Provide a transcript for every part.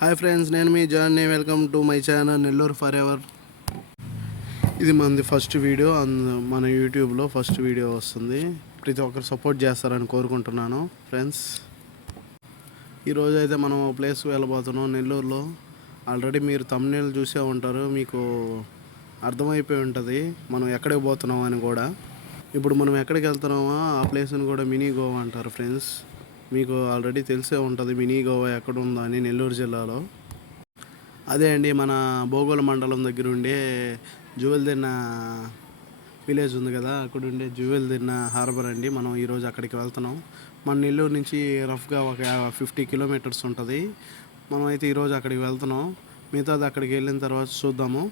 Hi friends, నేను మీ జాన్ని. Welcome to my channel Nellore forever. ఇది మనది ఫస్ట్ వీడియో, మన యూట్యూబ్లో ఫస్ట్ వీడియో వస్తుంది. ప్రతి ఒక్కరు సపోర్ట్ చేస్తారని కోరుకుంటున్నాను ఫ్రెండ్స్. ఈరోజు అయితే మనం ప్లేస్కి వెళ్ళబోతున్నాం నెల్లూరులో. ఆల్రెడీ మీరు థంబ్నెయిల్ చూసే ఉంటారు, మీకు అర్థమైపోయి ఉంటుంది మనం ఎక్కడికి పోతున్నాం అని కూడా. ఇప్పుడు మనం ఎక్కడికి వెళ్తున్నామో ఆ ప్లేస్ని కూడా మినీ గోవా అంటారు ఫ్రెండ్స్. మీకు ఆల్రెడీ తెలిసే ఉంటుంది మినీ గోవా ఎక్కడ ఉందో అని, నెల్లూరు జిల్లాలో. అదే అండి, మన బోగోలు మండలం దగ్గర ఉండే జువెల్దిన్న విలేజ్ ఉంది కదా, అక్కడ ఉండే జువెల్దిన్న హార్బర్ అండి. మనం ఈరోజు అక్కడికి వెళ్తున్నాం. మన నెల్లూరు నుంచి రఫ్గా ఒక 50 కిలోమీటర్స్ ఉంటుంది. మనం అయితే ఈరోజు అక్కడికి వెళ్తున్నాం. మిగతాది అక్కడికి వెళ్ళిన తర్వాత చూద్దాము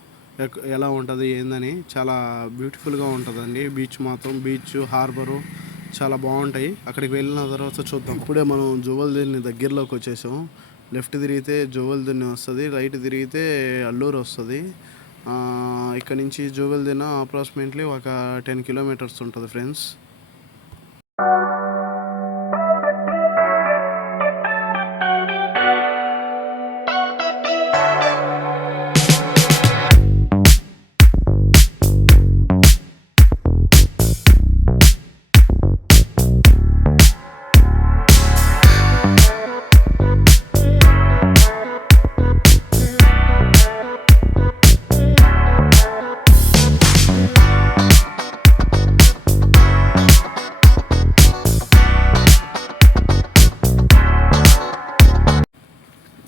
ఎలా ఉంటుంది ఏందని. చాలా బ్యూటిఫుల్గా ఉంటుందండి బీచ్, మాత్రం బీచ్ హార్బరు చాలా బాగుంటాయి. అక్కడికి వెళ్ళిన తర్వాత చూద్దాం. ఇప్పుడే మనం జువెల్దిన్ని దగ్గరలోకి వచ్చేసాం. లెఫ్ట్ తిరిగితే జువెల్దిన్ని వస్తుంది, రైట్ తిరిగితే అల్లూరు వస్తుంది. ఇక్కడ నుంచి జువెల్దిన్న అప్రాక్సిమేట్లీ ఒక 10 కిలోమీటర్స్ ఉంటుంది ఫ్రెండ్స్.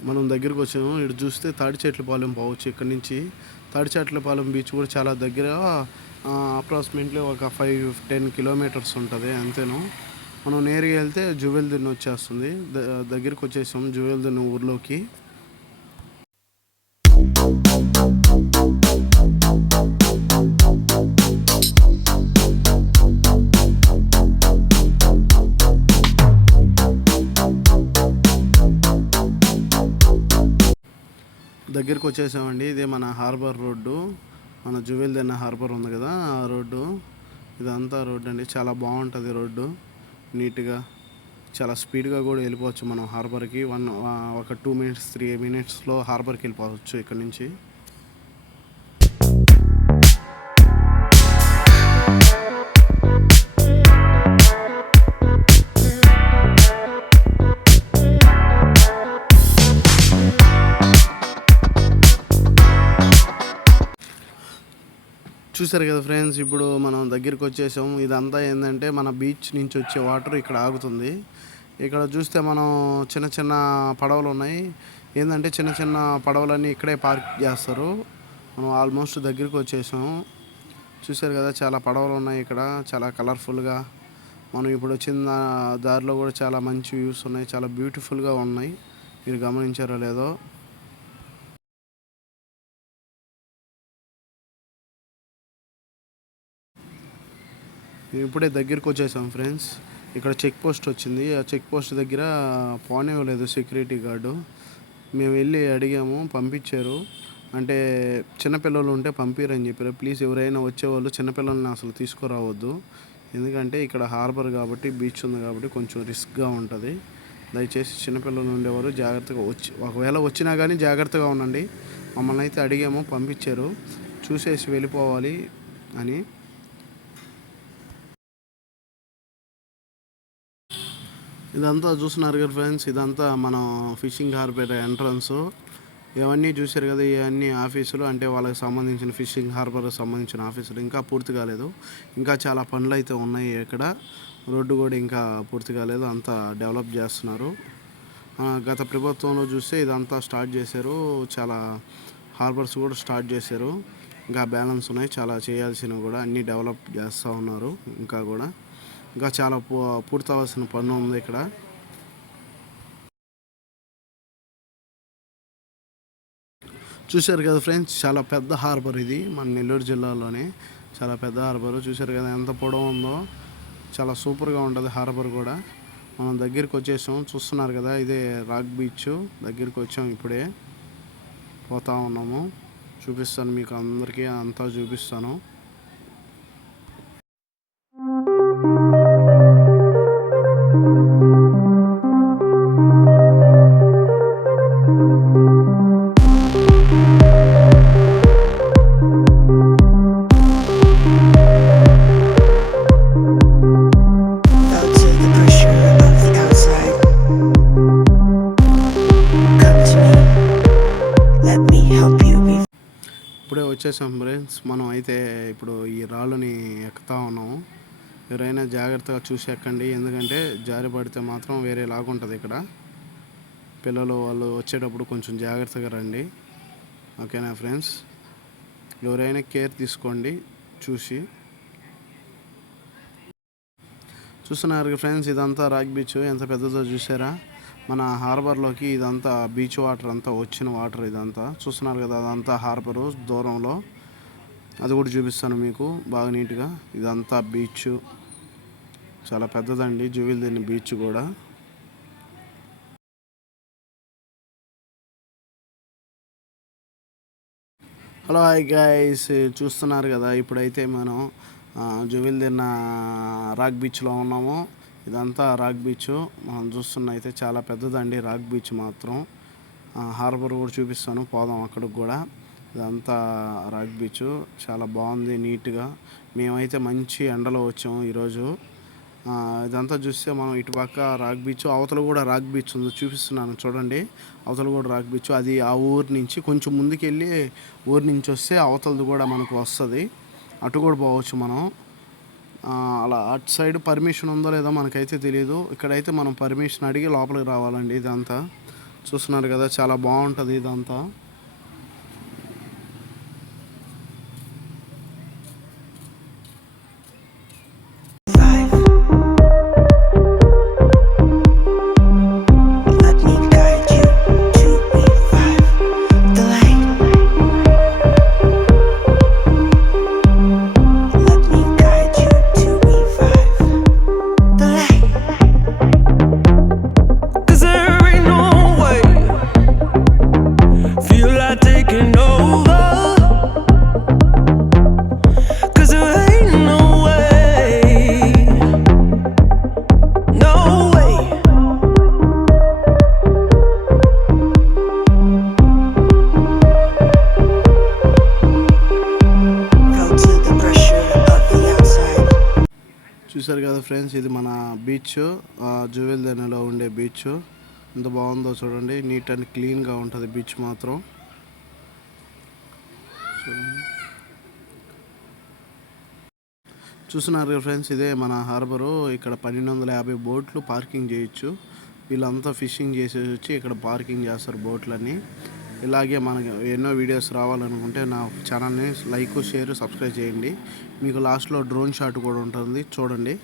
మనం దగ్గరికి వచ్చాము. ఇటు చూస్తే తాడిచెట్లపాలెం పోవచ్చు. ఇక్కడ నుంచి తాడిచెట్లపాలెం బీచ్ కూడా చాలా దగ్గర, అప్రాక్సిమేట్లీ ఒక 5-10 కిలోమీటర్స్ ఉంటుంది అంతేను. మనం నేరుగా వెళ్తే జువెల్దిన్న వచ్చేస్తుంది. దగ్గరికి వచ్చేసాం జువెల్దిన్న ఊర్లోకి. దగ్గరికి వచ్చేసామండి. ఇదే మన హార్బర్ రోడ్డు, మన జువెల్దిన్న హార్బర్ ఉంది కదా ఆ రోడ్డు. ఇదంతా రోడ్డు అండి, చాలా బాగుంటుంది రోడ్డు. నీట్గా చాలా స్పీడ్గా కూడా వెళ్ళిపోవచ్చు మనం హార్బర్కి. ఒక 2 మినిట్స్ 3 మినిట్స్లో హార్బర్కి వెళ్ళిపోవచ్చు ఇక్కడ నుంచి. చూసారు కదా ఫ్రెండ్స్, ఇప్పుడు మనం దగ్గరికి వచ్చేసాం. ఇదంతా ఏంటంటే మన బీచ్ నుంచి వచ్చే వాటర్ ఇక్కడ ఆగుతుంది. ఇక్కడ చూస్తే మనం చిన్న చిన్న పడవలు ఉన్నాయి. ఏంటంటే చిన్న చిన్న పడవలన్నీ ఇక్కడే పార్క్ చేస్తారు. మనం ఆల్మోస్ట్ దగ్గరికి వచ్చేసాం. చూసారు కదా, చాలా పడవలు ఉన్నాయి ఇక్కడ, చాలా కలర్ఫుల్గా. మనం ఇప్పుడు వచ్చిన దారిలో కూడా చాలా మంచి వ్యూస్ ఉన్నాయి, చాలా బ్యూటిఫుల్గా ఉన్నాయి. మీరు గమనించారో లేదో. ఇప్పుడే దగ్గరికి వచ్చేసాం ఫ్రెండ్స్. ఇక్కడ చెక్ పోస్ట్ వచ్చింది. ఆ చెక్ పోస్ట్ దగ్గర పోనివ్వలేదు సెక్యూరిటీ గార్డు. మేము వెళ్ళి అడిగాము, పంపించారు. అంటే చిన్నపిల్లలు ఉంటే పంపిరని చెప్పారు. ప్లీజ్ ఎవరైనా వచ్చేవాళ్ళు చిన్నపిల్లల్ని అసలు తీసుకురావద్దు, ఎందుకంటే ఇక్కడ హార్బర్ కాబట్టి, బీచ్ ఉంది కాబట్టి కొంచెం రిస్క్గా ఉంటుంది. దయచేసి చిన్నపిల్లలు ఉండేవారు జాగ్రత్తగా ఒకవేళ వచ్చినా కానీ జాగ్రత్తగా ఉండండి. మమ్మల్ని అయితే అడిగాము, పంపించారు. చూసేసి వెళ్ళిపోవాలి అని. ఇదంతా చూస్తున్నారు కదా ఫ్రెండ్స్, ఇదంతా మనం ఫిషింగ్ హార్బర్ ఎంట్రన్స్. ఇవన్నీ చూసారు కదా, ఇవన్నీ ఆఫీసులు, అంటే వాళ్ళకి సంబంధించిన ఫిషింగ్ హార్బర్కి సంబంధించిన ఆఫీసులు. ఇంకా పూర్తి కాలేదు, ఇంకా చాలా పనులు అయితే ఉన్నాయి ఇక్కడ. రోడ్డు కూడా ఇంకా పూర్తి కాలేదు, అంతా డెవలప్ చేస్తున్నారు. గత ప్రభుత్వంలో చూస్తే ఇదంతా స్టార్ట్ చేశారు, చాలా హార్బర్స్ కూడా స్టార్ట్ చేశారు. ఇంకా బ్యాలెన్స్ ఉన్నాయి, చాలా చేయాల్సినవి కూడా అన్నీ డెవలప్ చేస్తూ ఉన్నారు. ఇంకా చాలా పూర్తవలసిన పని ఉంది ఇక్కడ. చూశారు కదా ఫ్రెండ్స్, చాలా పెద్ద హార్బర్ ఇది, మన నెల్లూరు జిల్లాలోనే చాలా పెద్ద హార్బర్. చూశారు కదా ఎంత పొడవు ఉందో, చాలా సూపర్గా ఉంటుంది హార్బర్ కూడా. మనం దగ్గరికి వచ్చేసాం, చూస్తున్నారు కదా, ఇదే రాక్ బీచ్. దగ్గరికి వచ్చాం, ఇప్పుడే పోతా ఉన్నాము. చూపిస్తాను మీకు అందరికీ, అంతా చూపిస్తాను. వచ్చేసాం ఫ్రెండ్స్. మనం అయితే ఇప్పుడు ఈ రాళ్ళని ఎక్కుతా ఉన్నాము. ఎవరైనా జాగ్రత్తగా చూసి ఎక్కండి, ఎందుకంటే జారి పడితే మాత్రం వేరే లాగుంటుంది. ఇక్కడ పిల్లలు వాళ్ళు వచ్చేటప్పుడు కొంచెం జాగ్రత్తగా రండి, ఓకేనా ఫ్రెండ్స్. ఎవరైనా కేర్ తీసుకోండి చూసి. చూస్తున్నారు ఫ్రెండ్స్, ఇదంతా రాక్ బీచ్ ఎంత పెద్దదో చూసారా. మన హార్బర్లోకి ఇదంతా బీచ్ వాటర్ అంతా వచ్చిన వాటర్ ఇదంతా చూస్తున్నారు కదా. అదంతా హార్బరు దూరంలో, అది కూడా చూపిస్తాను మీకు బాగా నీట్గా. ఇదంతా బీచ్ చాలా పెద్దదండి, జువెల్దిర్ని బీచ్ కూడా. హలో హాయ్ గైస్, చూస్తున్నారు కదా. ఇప్పుడైతే మనం జువెల్దిర్న రాక్ బీచ్లో ఉన్నాము. ఇదంతా రాక్ బీచ్ మనం చూస్తున్న అయితే చాలా పెద్దదండి రాక్ బీచ్ మాత్రం. హార్బర్ కూడా చూపిస్తాను, పోదాం అక్కడికి కూడా. ఇదంతా రాక్ బీచ్ చాలా బాగుంది నీట్గా. మేమైతే మంచి ఎండలో వచ్చాము ఈరోజు. ఇదంతా చూస్తే మనం ఇటుపక్క రాక్ బీచ్, అవతల కూడా రాక్ బీచ్ ఉంది, చూపిస్తున్నాను చూడండి. అవతల కూడా రాక్ బీచ్, అది ఆ ఊరి నుంచి కొంచెం ముందుకెళ్ళి ఊరి నుంచి వస్తే అవతలది కూడా మనకు వస్తుంది, అటు కూడా పోవచ్చు మనం. అలా అటు సైడ్ పర్మిషన్ ఉందో లేదో మనకైతే తెలియదు. ఇక్కడైతే మనం పర్మిషన్ అడిగి లోపలికి రావాలండి. ఇదంతా చూస్తున్నారు కదా, చాలా బాగుంటుంది ఇదంతా. చూసారు కదా ఫ్రెండ్స్, ఇది మన బీచ్, జువెల్దిర్నలో ఉండే బీచ్. ఎంత బాగుందో చూడండి, నీట్ అండ్ క్లీన్గా ఉంటుంది బీచ్ మాత్రం. చూస్తున్నారు కదా ఫ్రెండ్స్, ఇదే మన హార్బరు. ఇక్కడ 1250 బోట్లు పార్కింగ్ చేయొచ్చు. వీళ్ళంతా ఫిషింగ్ చేసేసి వచ్చి ఇక్కడ పార్కింగ్ చేస్తారు బోట్లన్నీ. ఇలాగే మనకి ఎన్నో వీడియోస్ రావాలనుకుంటే నా ఛానల్ని లైక్, షేర్, సబ్స్క్రైబ్ చేయండి. మీకు లాస్ట్లో డ్రోన్ షాట్ కూడా ఉంటుంది, చూడండి.